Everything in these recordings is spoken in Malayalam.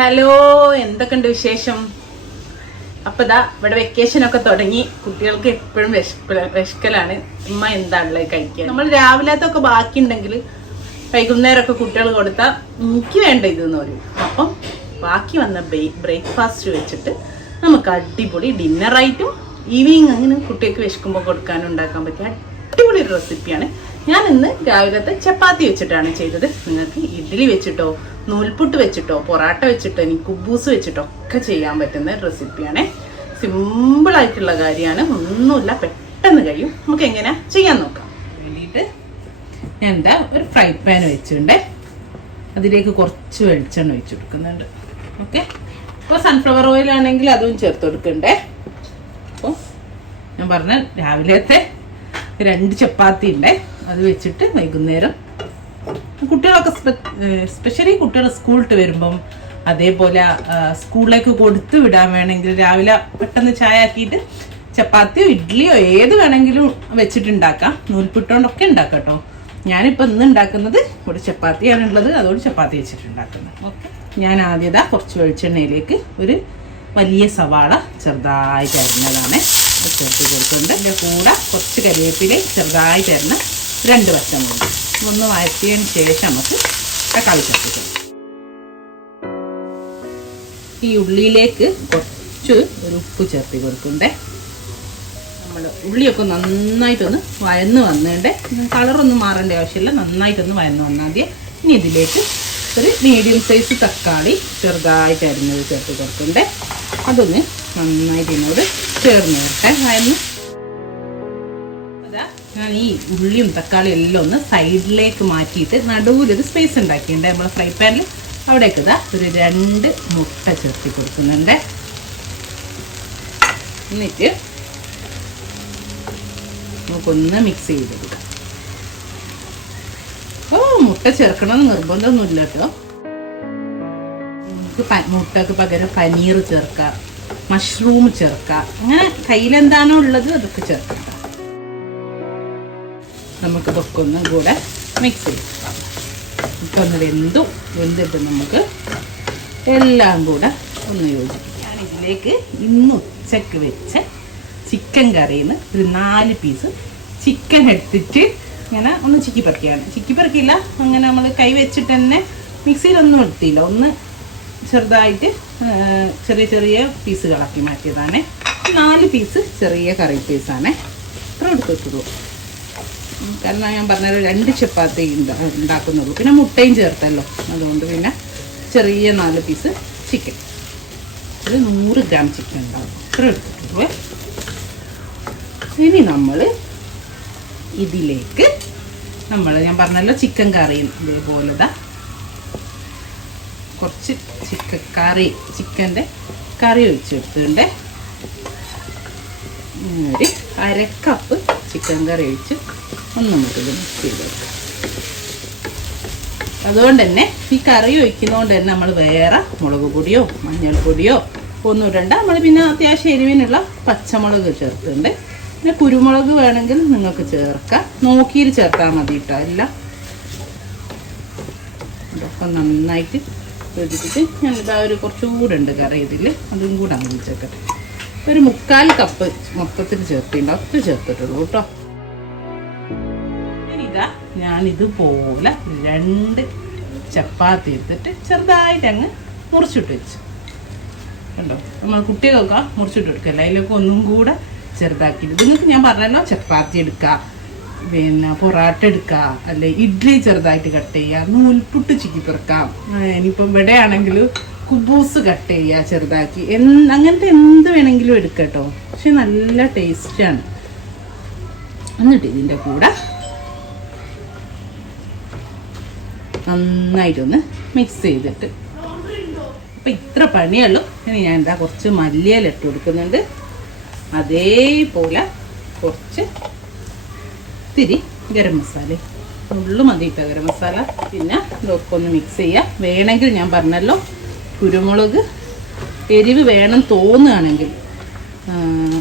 ഹലോ എന്തൊക്കെയുണ്ട് വിശേഷം? അപ്പൊ ഇതാ ഇവിടെ വെക്കേഷൻ ഒക്കെ തുടങ്ങി. കുട്ടികൾക്ക് എപ്പോഴും വിശക്കല വിശക്കലാണ്. ഉമ്മ എന്താണുള്ളത് കഴിക്കാൻ? നമ്മൾ രാവിലത്തൊക്കെ ബാക്കി ഉണ്ടെങ്കിൽ വൈകുന്നേരമൊക്കെ കുട്ടികൾ കൊടുത്താൽ എനിക്ക് വേണ്ട ഇതെന്ന് പറയും. അപ്പം ബാക്കി വന്ന ബ്രേക്ക്ഫാസ്റ്റ് വെച്ചിട്ട് നമുക്ക് അടിപൊളി ഡിന്നറായിട്ടും ഈവനിങ് അങ്ങനെ കുട്ടികൾക്ക് വിശക്കുമ്പോൾ കൊടുക്കാനും ഉണ്ടാക്കാൻ പറ്റിയ അടിപൊളി റെസിപ്പിയാണ് ഞാൻ ഇന്ന് രാവിലത്തെ ചപ്പാത്തി വെച്ചിട്ടാണ് ചെയ്തത്. നിങ്ങൾക്ക് ഇഡ്ഡലി വെച്ചിട്ടോ നൂൽപുട്ട് വെച്ചിട്ടോ പൊറാട്ട വെച്ചിട്ടോ ഇനി കുബൂസ് വെച്ചിട്ടോ ഒക്കെ ചെയ്യാൻ പറ്റുന്ന റെസിപ്പിയാണേ. സിമ്പിൾ ആയിട്ടുള്ള കാര്യമാണ്. ഒന്നുമില്ല പെട്ടെന്ന് കഴിയും. നമുക്ക് എങ്ങനെ ചെയ്യാൻ നോക്കാം. വേണ്ടിയിട്ട് ഞാൻ എന്താ ഒരു ഫ്രൈ പാൻ വെച്ചിട്ടുണ്ട്. അതിലേക്ക് കുറച്ച് വെളിച്ചെണ്ണ ഒഴിച്ചു കൊടുക്കുന്നുണ്ട്. ഓക്കെ? ഇപ്പോൾ സൺഫ്ലവർ ഓയിൽ ആണെങ്കിൽ അതും ചേർത്ത് കൊടുക്കണ്ടേ? അപ്പോൾ ഞാൻ പറഞ്ഞ രാവിലത്തെ രണ്ട് ചപ്പാത്തി ഉണ്ട്. അത് വെച്ചിട്ട് വൈകുന്നേരം കുട്ടികളൊക്കെ സ്പെഷ്യലി കുട്ടികൾ സ്കൂളിട്ട് വരുമ്പം അതേപോലെ സ്കൂളിലേക്ക് കൊടുത്തു വിടാൻ വേണമെങ്കിൽ രാവിലെ പെട്ടെന്ന് ചായ ആക്കിയിട്ട് ചപ്പാത്തിയോ ഇഡ്ഡലിയോ ഏത് വേണമെങ്കിലും വെച്ചിട്ടുണ്ടാക്കാം. നൂൽപുട്ടോണ്ടൊക്കെ ഉണ്ടാക്കാം കേട്ടോ ഞാനിപ്പോൾ ഇന്ന് ഉണ്ടാക്കുന്നത് ഇവിടെ ചപ്പാത്തിയാണുള്ളത് അതുകൊണ്ട് ചപ്പാത്തി വെച്ചിട്ടുണ്ടാക്കുന്നത്. ഓക്കെ. ഞാൻ ആദ്യത കുറച്ച് വെളിച്ചെണ്ണയിലേക്ക് ഒരു വലിയ സവാള ചെറുതായി അരിഞ്ഞതാണ്. ഇത് ചേർത്ത് കൊടുക്കുന്നുണ്ട്. എന്റെ കൂടെ കുറച്ച് കരിവേപ്പില ചെറുതായി അരിഞ്ഞ രണ്ട് പച്ചമുളക് ഒന്ന് വഴറ്റിയതിന് ശേഷം നമുക്ക് തക്കാളി ചേർത്ത് ഈ ഉള്ളിയിലേക്ക് കുറച്ച് ഒരു ഉപ്പ് ചേർത്തി കൊടുക്കണ്ടേ നമ്മൾ ഉള്ളിയൊക്കെ നന്നായിട്ടൊന്ന് വയന്ന് വന്നേണ്ടേ കളറൊന്നും മാറേണ്ട ആവശ്യമില്ല. നന്നായിട്ടൊന്ന് വയന്ന് വന്നാൽ മതി. ഇനി ഇതിലേക്ക് ഒരു മീഡിയം സൈസ് തക്കാളി ചെറുതായിട്ട് അരിഞ്ഞത് ചേർത്ത് കൊടുക്കണ്ടേ അതൊന്ന് നന്നായിട്ട് ഇതിനോട് ചേർന്ന് വരട്ടെ വയന്ന് ഞാൻ ഈ ഉള്ളിയും തക്കാളിയും എല്ലാം ഒന്ന് സൈഡിലേക്ക് മാറ്റിയിട്ട് നടുവിലൊരു സ്പേസ് ഉണ്ടാക്കിയിട്ടുണ്ട്. നമ്മൾ ഫ്രൈ പാനിൽ അവിടേക്ക് ഇതാ ഒരു രണ്ട് മുട്ട ചേർത്തി കൊടുക്കുന്നുണ്ട്. എന്നിട്ട് നമുക്കൊന്ന് മിക്സ് ചെയ്ത് കൊടുക്കാം ഓ മുട്ട ചേർക്കണമെന്ന് നിർബന്ധമൊന്നുമില്ല കേട്ടോ. നമുക്ക് മുട്ടക്ക് പകരം പനീർ ചേർക്കാം. മഷ്റൂം ചേർക്കാം. അങ്ങനെ കയ്യിലെന്താണോ ഉള്ളത് അതൊക്കെ ചേർക്കാം. നമുക്ക് ഇതൊക്കെ ഒന്നും കൂടെ മിക്സ് ചെയ്യാം ഇപ്പം ഒന്ന് വെന്തു. വെന്തിട്ട് നമുക്ക് എല്ലാം കൂടെ ഒന്ന് യോജിപ്പിക്കാം ഇതിലേക്ക് ഇന്ന് ഉച്ചയ്ക്ക് വെച്ച് ചിക്കൻ കറിയിൽ നിന്ന് ഒരു നാല് പീസ് ചിക്കൻ എടുത്തിട്ട് ഇങ്ങനെ ഒന്ന് ചിക്കി പെറുക്കിയാണ്. ചിക്കി പറക്കില്ല അങ്ങനെ നമ്മൾ കൈ വെച്ചിട്ട് തന്നെ മിക്സിയിലൊന്നും എടുത്തില്ല. ഒന്ന് ചെറുതായിട്ട് ചെറിയ ചെറിയ പീസുകളാക്കി മാറ്റിയതാണ്. നാല് പീസ് ചെറിയ കറി പീസാണ് ഇത്ര എടുത്തിട്ടുള്ളൂ കാരണം ഞാൻ പറഞ്ഞത് രണ്ട് ചപ്പാത്തി ഉണ്ടാ- ഉണ്ടാക്കുന്നുള്ളൂ. പിന്നെ മുട്ടയും ചേർത്തല്ലോ. അതുകൊണ്ട് പിന്നെ ചെറിയ നാല് പീസ് ചിക്കൻ ഒരു നൂറ് ഗ്രാം ചിക്കൻ എടുത്തിട്ടുള്ളൂ. ഇനി നമ്മൾ ഇതിലേക്ക് നമ്മൾ ഞാൻ പറഞ്ഞല്ലോ ചിക്കൻ കറിയും ഇതേപോലെ ദാ കുറച്ച് ചിക്കൻ കറി ചിക്കന്റെ കറി ഒഴിച്ചെടുത്തിട്ടുണ്ട്. ഒരു അരക്കപ്പ് കപ്പ് ചിക്കൻ കറി ഒഴിച്ച് നമുക്കിത് മിക്സ് ചെയ്തെടുക്കാം. അതുകൊണ്ട് തന്നെ ഈ കറി ഒഴിക്കുന്നതുകൊണ്ട് തന്നെ നമ്മൾ വേറെ മുളക് പൊടിയോ മഞ്ഞൾപ്പൊടിയോ ഒന്നും ഇടണ്ട. നമ്മൾ പിന്നെ അത്യാവശ്യം എരിവിനുള്ള പച്ചമുളക് ചേർത്തുണ്ട് പിന്നെ കുരുമുളക് വേണമെങ്കിൽ നിങ്ങൾക്ക് ചേർക്കാം. നോക്കിയിൽ ചേർത്താൽ മതി കേട്ടോ എല്ലാം. ഇതൊക്കെ നന്നായിട്ട് യോജിപ്പിച്ച് ഞാനിതാ ഒരു കുറച്ചുകൂടെ ഉണ്ട് കറി ഇതിൽ അതും കൂടെ അങ്ങ് ചേർക്കട്ടെ ഒരു മുക്കാൽ കപ്പ് മൊത്തത്തിൽ ചേർത്തിട്ടുണ്ട്. അത് ചേർത്തിട്ടുള്ളൂ കേട്ടോ ഇതുപോലെ രണ്ട് ചപ്പാത്തി എടുത്തിട്ട് ചെറുതായിട്ട് അങ്ങ് മുറിച്ചിട്ട് വെച്ചു. കണ്ടോ? നമ്മൾ കുട്ടികൾക്കൊക്കെ മുറിച്ചിട്ട് എടുക്കല്ല അതിലൊക്കെ ഒന്നും കൂടെ ചെറുതാക്കി നിങ്ങൾക്ക് ഞാൻ പറഞ്ഞല്ലോ ചപ്പാത്തി എടുക്കുക പിന്നെ പൊറാട്ട എടുക്കുക അല്ലെ ഇഡ്ഡലി ചെറുതായിട്ട് കട്ട് ചെയ്യുക നൂൽപുട്ട് ചിക്കി പിറക്കാം. ഇനിയിപ്പം ഇവിടെ ആണെങ്കിൽ കുബൂസ് കട്ട് ചെയ്യുക ചെറുതാക്കി. എന്ത് അങ്ങനത്തെ എന്ത് വേണമെങ്കിലും എടുക്കട്ടോ കേട്ടോ. പക്ഷെ നല്ല ടേസ്റ്റാണ് എന്നിട്ട് ഇതിന്റെ കൂടെ നന്നായിട്ടൊന്ന് മിക്സ് ചെയ്തിട്ട്. അപ്പം ഇത്ര പണിയുള്ളൂ. ഇനി ഞാൻ എന്താ കുറച്ച് മല്ലിയില ഇട്ട് കൊടുക്കുന്നുണ്ട്. അതേപോലെ കുറച്ച് ഇത്തിരി ഗരം മസാല. ഉള്ളു മതി ഇട്ട ഗരം മസാല. പിന്നെ ഇതൊക്കെ ഒന്ന് മിക്സ് ചെയ്യുക വേണമെങ്കിൽ ഞാൻ പറഞ്ഞല്ലോ കുരുമുളക് എരിവ് വേണം തോന്നുകയാണെങ്കിൽ.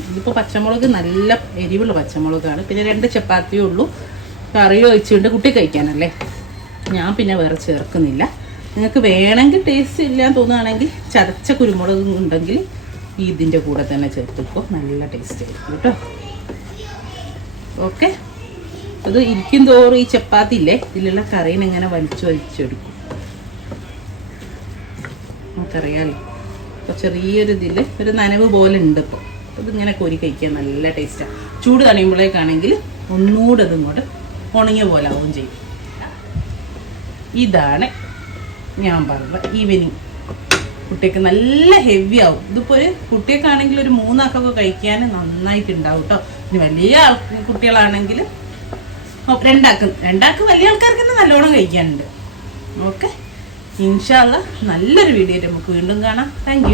ഇതിപ്പോൾ പച്ചമുളക് നല്ല എരിവുള്ള പച്ചമുളകാണ്. പിന്നെ രണ്ട് ചപ്പാത്തിയേ ഉള്ളൂ. കറി ഒഴിച്ചുകൊണ്ട് കുട്ടി കഴിക്കാനല്ലേ? ഞാൻ പിന്നെ വേറെ ചേർക്കുന്നില്ല. നിങ്ങൾക്ക് വേണമെങ്കിൽ ടേസ്റ്റ് ഇല്ലാന്ന് തോന്നുകയാണെങ്കിൽ ചതച്ച കുരുമുളക് ഉണ്ടെങ്കിൽ ഇതിന്റെ കൂടെ തന്നെ ചേർത്തിപ്പോൾ നല്ല ടേസ്റ്റ് ആയിരിക്കും കേട്ടോ. ഓക്കെ അത് ഇരിക്കും തോറും ഈ ചപ്പാത്തി ഇല്ലേ? ഇതിലുള്ള കറീനെ ഇങ്ങനെ വലിച്ചു വലിച്ചെടുക്കും? നമുക്കറിയാലോ. അപ്പോൾ ചെറിയൊരു ഇതിൽ ഒരു നനവ് പോലെ ഉണ്ട് ഇപ്പോൾ ഇതിങ്ങനെ കോരി കഴിക്കാൻ നല്ല ടേസ്റ്റാണ് ചൂട് തണിയുമ്പോഴേക്കാണെങ്കിൽ ഒന്നുകൂടെ അത് കൂടെ ഉണങ്ങിയ പോലെ ചെയ്യും. ഇതാണ് ഞാൻ പറഞ്ഞത് ഈവനിങ് കുട്ടിക്ക് നല്ല ഹെവി ആവും. ഇതിപ്പോൾ ഒരു കുട്ടിയൊക്കെയാണെങ്കിൽ ഒരു മൂന്നാക്കൊക്കെ കഴിക്കാൻ നന്നായിട്ട് ഉണ്ടാവും കേട്ടോ ഇനി വലിയ ആൾ കുട്ടികളാണെങ്കിൽ രണ്ടാക്ക് രണ്ടാക്ക് വലിയ ആൾക്കാർക്ക് തന്നെ നല്ലോണം കഴിക്കാനുണ്ട്. ഓക്കെ? ഇൻഷാല്ല നല്ലൊരു വീഡിയോ നമുക്ക് വീണ്ടും കാണാം. താങ്ക്